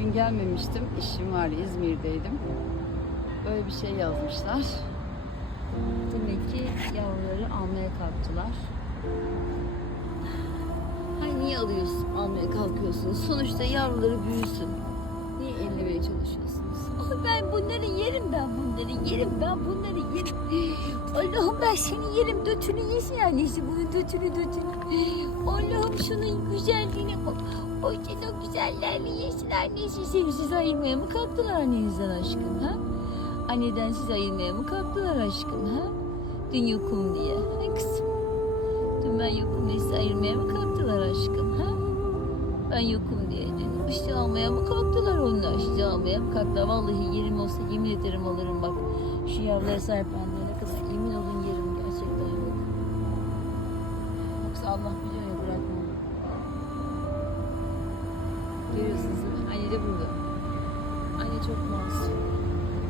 Dün gelmemiştim. İşim vardı. İzmir'deydim. Böyle bir şey yazmışlar. Demek ki yavruları almaya kalktılar. Hay niye alıyorsun, almaya kalkıyorsunuz? Sonuçta yavruları büyüsün. Niye ellemeye çalışıyorsunuz? Ay ben bunları yerim ben bunları yerim ben bunları yerim. Allah'ım ben seni yerim dötünü yesin annesi bunun dötünü dötünü. Allah'ım şunun güzelliğine. O senin o güzellerini yesin annesi seni siz ayırmaya mı kalktılar annenizden aşkım ha? Anneden siz ayırmaya mı kalktılar aşkım ha? Dün yokum diye. Ha kızım? Dün ben yokum diye sizi ayırmaya mı kalktılar aşkım ha? Ben yokum diye dün işte almaya mı kalktılar onlar? Sizi almaya mı kalktılar? Vallahi yerim olsa yemin ederim alırım bak. Şu yavrulara sahip ne kadar emin olun yerim gerçekten yok. Yoksa Allah biliyor ya Görüyorsunuz değil mi? Anne de burada. Anne çok masum.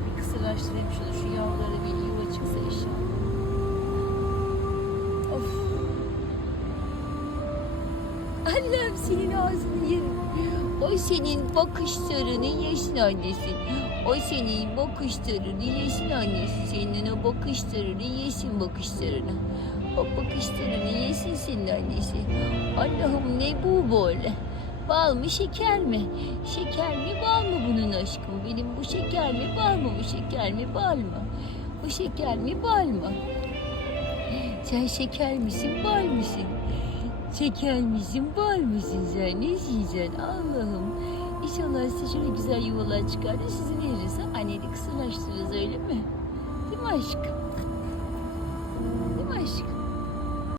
Bir kısırlaştırayım şunu. Şu yavrulara bir yuva çıksa inşallah. Of. Allah'ım senin ağzını yerim. O senin bakışlarını yesin annesi. O senin bakışlarını yesin annesi. Senin o bakışlarını yesin bakışlarını. O bakışlarını yesin senin annesi. Allah'ım ne bu böyle? Bal mı şeker mi? Şeker mi bal mı bunun aşkım? Benim bu şeker mi bal mı? Bu şeker mi bal mı? Bu şeker mi bal mı? Sen şeker misin bal mısın? Şeker misin bal mısın sen? Ne yiyeceksin Allah'ım? İnşallah size şöyle güzel yuvalar çıkar da sizi veririz. Anneni kısırlaştırırız öyle mi? Değil mi aşkım? Değil mi aşkım?